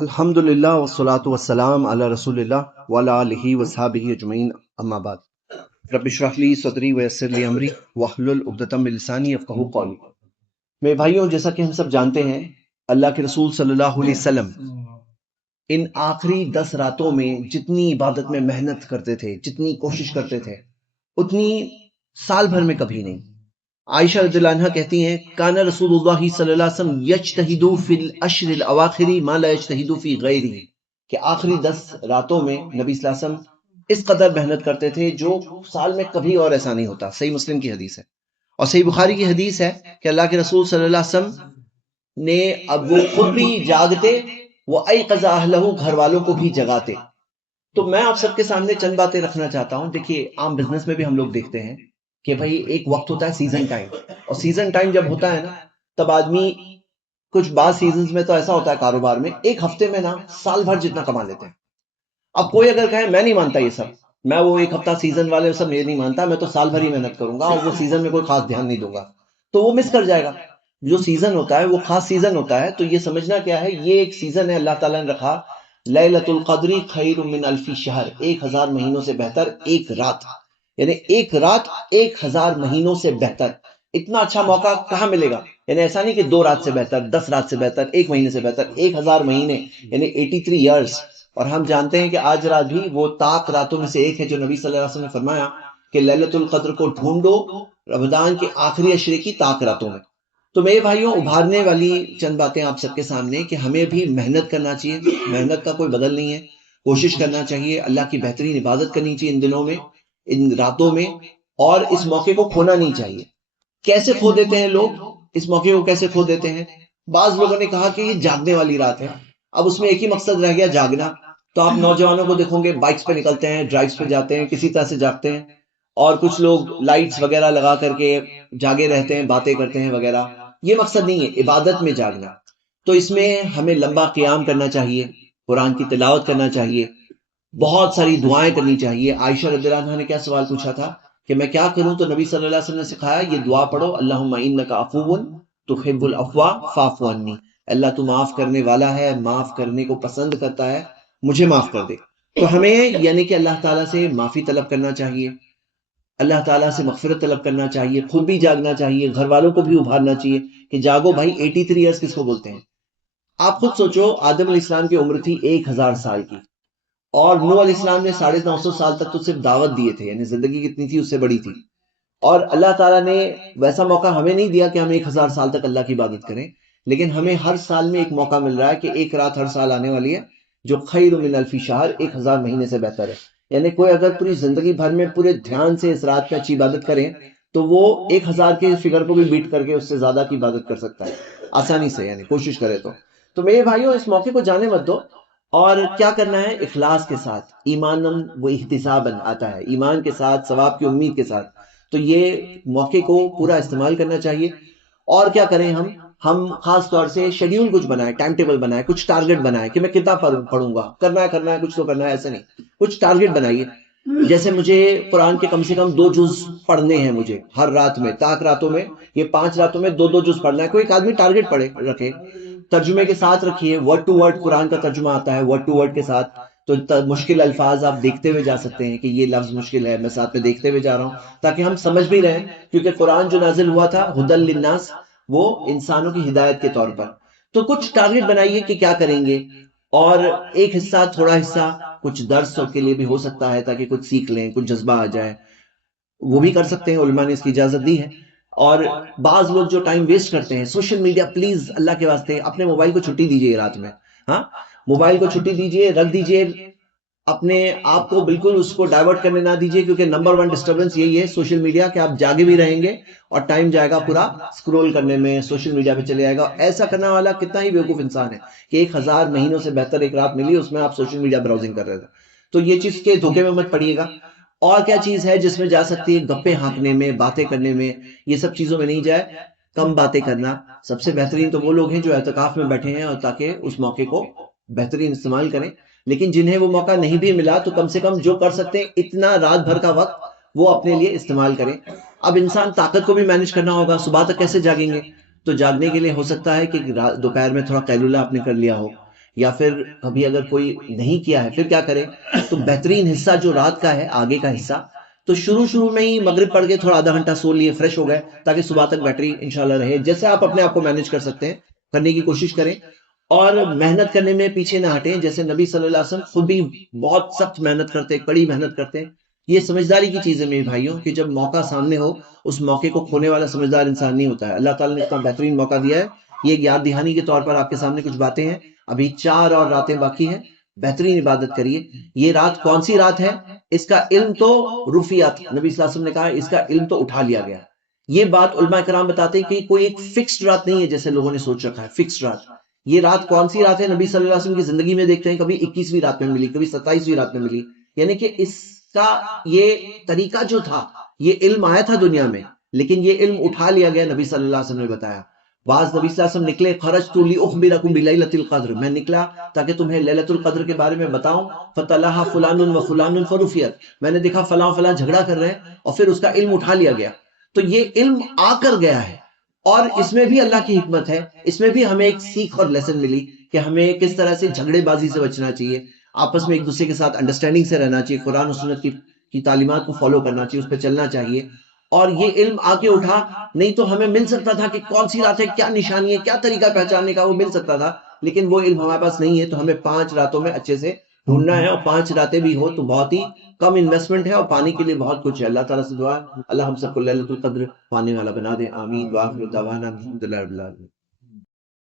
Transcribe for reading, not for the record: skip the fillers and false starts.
الحمدللہ والصلاة والسلام علی رسول اللہ وعلی آلہ وصحبہ اجمعین، اما بعد۔ رب اشرح لی صدری ویسر لی امری واحلل عقدۃ من لسانی یفقہوا قولی۔ میرے بھائیوں، جیسا کہ ہم سب جانتے ہیں، اللہ کے رسول صلی اللہ علیہ وسلم ان آخری 10 راتوں میں جتنی عبادت میں محنت کرتے تھے، جتنی کوشش کرتے تھے، اتنی سال بھر میں کبھی نہیں۔ عائشہ رضی اللہ عنہا کہتی ہیں کان رسول اللہ صلی اللہ علیہ وسلم یجتہد فی العشر الاواخر ما لا یجتہد فی غیرہ، کہ آخری 10 راتوں میں نبی صلی اللہ علیہ وسلم اس قدر محنت کرتے تھے جو سال میں کبھی اور ایسا نہیں ہوتا۔ صحیح مسلم کی حدیث ہے، اور صحیح بخاری کی حدیث ہے کہ اللہ کے رسول صلی اللہ علیہ وسلم نے اب وہ خود بھی جاگتے، وہ ایقظ اہلہ، گھر والوں کو بھی جگاتے۔ تو میں آپ سب کے سامنے چند باتیں رکھنا چاہتا ہوں۔ دیکھیے، عام بزنس میں بھی ہم لوگ دیکھتے ہیں کہ بھائی ایک وقت ہوتا ہے سیزن ٹائم، اور سیزن ٹائم جب ہوتا ہے نا، تب آدمی کچھ بعض سیزنز میں تو ایسا ہوتا ہے کاروبار میں، ایک ہفتے میں نا سال بھر جتنا کما لیتے ہیں۔ اب کوئی اگر کہے میں نہیں مانتا یہ سب، میں وہ ایک ہفتہ سیزن والے سب یہ نہیں مانتا، میں تو سال بھر ہی محنت کروں گا اور وہ سیزن میں کوئی خاص دھیان نہیں دوں گا، تو وہ مس کر جائے گا۔ جو سیزن ہوتا ہے وہ خاص سیزن ہوتا ہے، تو یہ سمجھنا کیا ہے، یہ ایک سیزن ہے اللہ تعالیٰ نے رکھا، لیلۃ القدر خیر من الف شہر، 1000 مہینوں سے بہتر ایک رات، یعنی ایک رات 1000 مہینوں سے بہتر۔ اتنا اچھا موقع کہاں ملے گا؟ یعنی ایسا نہیں کہ 2 رات سے بہتر، 10 رات سے بہتر، 1 مہینے سے بہتر، 1000 مہینے یعنی 83 ایئرس۔ اور ہم جانتے ہیں کہ آج رات بھی وہ طاق راتوں میں سے ایک ہے جو نبی صلی اللہ علیہ وسلم نے فرمایا کہ لیلۃ القدر کو ڈھونڈو رمضان کے آخری عشرے کی طاق راتوں میں۔ تو میرے بھائیوں، ابھارنے والی چند باتیں آپ سب کے سامنے کہ ہمیں بھی محنت کرنا چاہیے، محنت کا کوئی بدل نہیں ہے، کوشش کرنا چاہیے، اللہ کی بہترین عبادت کرنی چاہیے ان دنوں میں، ان راتوں میں، اور اس موقع کو کھونا نہیں چاہیے۔ کیسے کھو دیتے ہیں لوگ اس موقع کو؟ کیسے کھو دیتے ہیں؟ بعض لوگوں نے کہا کہ یہ جاگنے والی رات ہے، اب اس میں ایک ہی مقصد رہ گیا، جاگنا۔ تو آپ نوجوانوں کو دیکھو گے بائکس پہ نکلتے ہیں، ڈرائیوز پہ جاتے ہیں، کسی طرح سے جاگتے ہیں، اور کچھ لوگ لائٹس وغیرہ لگا کر کے جاگے رہتے ہیں، باتیں کرتے ہیں وغیرہ۔ یہ مقصد نہیں ہے عبادت میں جاگنا۔ تو اس میں ہمیں لمبا قیام کرنا چاہیے، قرآن کی تلاوت کرنا چاہیے، بہت ساری دعائیں کرنی چاہیے۔ عائشہ رضی اللہ عنہا نے کیا سوال پوچھا تھا کہ میں کیا کروں، تو نبی صلی اللہ علیہ وسلم نے سکھایا یہ دعا پڑھو، اللہم انک عفو تحب العفو فاعف عنی، اللہ تو معاف کرنے والا ہے، معاف کرنے کو پسند کرتا ہے، مجھے معاف کر دے۔ تو ہمیں یعنی کہ اللہ تعالیٰ سے معافی طلب کرنا چاہیے، اللہ تعالیٰ سے مغفرت طلب کرنا چاہیے، خود بھی جاگنا چاہیے، گھر والوں کو بھی ابھارنا چاہیے کہ جاگو بھائی۔ 83 ایئرس کس کو بولتے ہیں؟ آپ خود سوچو، آدم علیہ السلام کی عمر تھی 1000 سال کی، اور نوح علیہ السلام نے 950 سال تک تو صرف دعوت دیے تھے، یعنی زندگی کتنی تھی اس سے بڑی تھی۔ اور اللہ تعالیٰ نے ویسا موقع ہمیں نہیں دیا کہ ہم 1000 سال تک اللہ کی عبادت کریں، لیکن ہمیں ہر سال میں ایک موقع مل رہا ہے کہ ایک رات ہر سال آنے والی ہے جو خیر من الف شہر، 1000 مہینے سے بہتر ہے۔ یعنی کوئی اگر پوری زندگی بھر میں پورے دھیان سے اس رات پہ اچھی عبادت کریں تو وہ 1000 کے فگر کو بھی بیٹ کر کے اس سے زیادہ کی عبادت کر سکتا ہے آسانی سے، یعنی کوشش کرے تو میرے بھائیوں، اس موقع کو جانے مت دو، اور کیا کرنا ہے، اخلاص کے ساتھ، ایماناً و احتساباً آتا ہے، ایمان کے ساتھ، ثواب کی امید کے ساتھ، تو یہ موقع کو پورا استعمال کرنا چاہیے۔ اور کیا کریں، ہم خاص طور سے شیڈیول کچھ بنائیں، ٹائم ٹیبل بنائیں، کچھ ٹارگٹ بنائیں کہ میں کتنا پڑھوں گا، کرنا ہے کچھ تو کرنا ہے، ایسا نہیں، کچھ ٹارگٹ بنائیے۔ جیسے مجھے قرآن کے کم سے کم 2 جز پڑھنے ہیں مجھے ہر رات میں، طاق راتوں میں، یہ 5 راتوں میں 2 جز پڑھنا ہے۔ کوئی ایک آدمی ٹارگٹ رکھے، ترجمے کے ساتھ رکھیے، ورڈ ٹو ورڈ قرآن کا ترجمہ آتا ہے ورڈ ٹو ورڈ کے ساتھ، تو مشکل الفاظ آپ دیکھتے ہوئے جا سکتے ہیں کہ یہ لفظ مشکل ہے، میں ساتھ میں دیکھتے ہوئے جا رہا ہوں تاکہ ہم سمجھ بھی رہیں، کیونکہ قرآن جو نازل ہوا تھا ہدی للناس، وہ انسانوں کی ہدایت کے طور پر۔ تو کچھ ٹارگٹ بنائیے کہ کیا کریں گے، اور ایک حصہ، تھوڑا حصہ کچھ درس کے لیے بھی ہو سکتا ہے تاکہ کچھ سیکھ لیں، کچھ جذبہ آ جائے، وہ بھی کر سکتے ہیں، علماء نے اس کی اجازت دی ہے۔ اور بعض لوگ جو ٹائم ویسٹ کرتے ہیں سوشل میڈیا، پلیز اللہ کے واسطے اپنے موبائل کو چھٹی دیجیے رات میں، ہاں، موبائل کو چھٹی دیجیے، رکھ دیجیے، اپنے آپ کو بالکل اس کو ڈائیورٹ کرنے نہ دیجیے، کیونکہ نمبر 1 ڈسٹربنس یہی ہے سوشل میڈیا، کہ آپ جاگے بھی رہیں گے اور ٹائم جائے گا پورا اسکرول کرنے میں، سوشل میڈیا پہ چلے جائے گا۔ ایسا کرنے والا کتنا ہی بیوقوف انسان ہے کہ 1000 مہینوں سے بہتر ایک رات ملی، اس میں آپ سوشل میڈیا براؤزنگ کر رہے تھے۔ تو یہ چیز کے دھوکے میں مت پڑیے گا۔ اور کیا چیز ہے جس میں جا سکتی ہے، گپے ہانکنے میں، باتیں کرنے میں، یہ سب چیزوں میں نہیں جائے، کم باتیں کرنا۔ سب سے بہترین تو وہ لوگ ہیں جو اعتکاف میں بیٹھے ہیں اور تاکہ اس موقع کو بہترین استعمال کریں، لیکن جنہیں وہ موقع نہیں بھی ملا تو کم سے کم جو کر سکتے ہیں اتنا رات بھر کا وقت وہ اپنے لیے استعمال کریں۔ اب انسان طاقت کو بھی مینج کرنا ہوگا، صبح تک کیسے جاگیں گے؟ تو جاگنے کے لیے ہو سکتا ہے کہ دوپہر میں تھوڑا قیلولہ آپ نے کر لیا ہو، یا پھر ابھی اگر کوئی نہیں کیا ہے پھر کیا کرے؟ تو بہترین حصہ جو رات کا ہے، آگے کا حصہ، تو شروع میں ہی مغرب پڑھ کے تھوڑا آدھا گھنٹہ سو لیے، فریش ہو گئے، تاکہ صبح تک بیٹری انشاءاللہ رہے. جیسے آپ اپنے آپ کو مینج کر سکتے ہیں کرنے کی کوشش کریں، اور محنت کرنے میں پیچھے نہ ہٹیں. جیسے نبی صلی اللہ علیہ وسلم خود بھی بہت سخت محنت کرتے، کڑی محنت کرتے. یہ سمجھداری کی چیز ہے میرے بھائیوں، کہ جب موقع سامنے ہو اس موقع کو کھونے والا سمجھدار انسان نہیں ہوتا ہے. اللہ تعالیٰ نے اتنا بہترین موقع دیا ہے. یہ یاد دہانی کے طور پر آپ کے سامنے کچھ باتیں ہیں. ابھی 4 اور راتیں باقی ہیں، بہترین عبادت کریے. یہ رات کون سی رات ہے؟ اس کا علم تو رفیعت، نبی صلی اللہ علیہ وسلم نے کہا اس کا علم تو اٹھا لیا گیا. یہ بات علماء کرام بتاتے ہیں کہ کوئی ایک فکسڈ رات نہیں ہے جیسے لوگوں نے سوچ رکھا ہے. فکسڈ رات، یہ رات کون سی رات ہے؟ نبی صلی اللہ علیہ وسلم کی زندگی میں دیکھتے ہیں کبھی 21ویں رات میں ملی، کبھی 27ویں رات میں ملی. یعنی کہ اس کا یہ طریقہ جو تھا، یہ علم آیا تھا دنیا میں، لیکن یہ علم اٹھا لیا گیا. نبی صلی اللہ علیہ وسلم نے بتایا. بعض نبی صلی اللہ علیہ وسلم نکلے، خرجت لاخبرکم بلیلۃ القدر، میں نکلا تاکہ تمہیں لیلۃ القدر کے بارے میں بتاؤں. فتلاھا فلان و فلان فرفیت، میں نے دیکھا فلاں فلاں جھگڑا کر رہے ہیں اور پھر اس کا علم اٹھا لیا گیا. تو یہ علم آ کر گیا ہے، اور اس میں بھی اللہ کی حکمت ہے. اس میں بھی ہمیں ایک سیکھ اور لیسن ملی کہ ہمیں کس طرح سے جھگڑے بازی سے بچنا چاہیے، آپس میں ایک دوسرے کے ساتھ انڈرسٹینڈنگ سے رہنا چاہیے، قرآن و سنت کی تعلیمات کو فالو کرنا چاہیے، اس پہ چلنا چاہیے. اور یہ علم آ کے اٹھا، نہیں تو ہمیں مل سکتا تھا کہ کون سی رات ہے، کیا نشانی ہے، کیا طریقہ پہچاننے کا، وہ مل سکتا تھا. لیکن وہ علم ہمارے پاس نہیں ہے. تو ہمیں 5 راتوں میں اچھے سے ڈھونڈنا ہے، اور 5 راتیں بھی ہو تو بہت ہی کم انویسٹمنٹ ہے، اور پانی کے لیے بہت کچھ ہے. اللہ تعالیٰ سے دعا، اللہ ہم سب کو لیلۃ القدر پانے والا بنا دے. آمین. وآخر دعوانا الحمدللہ رب العالمین.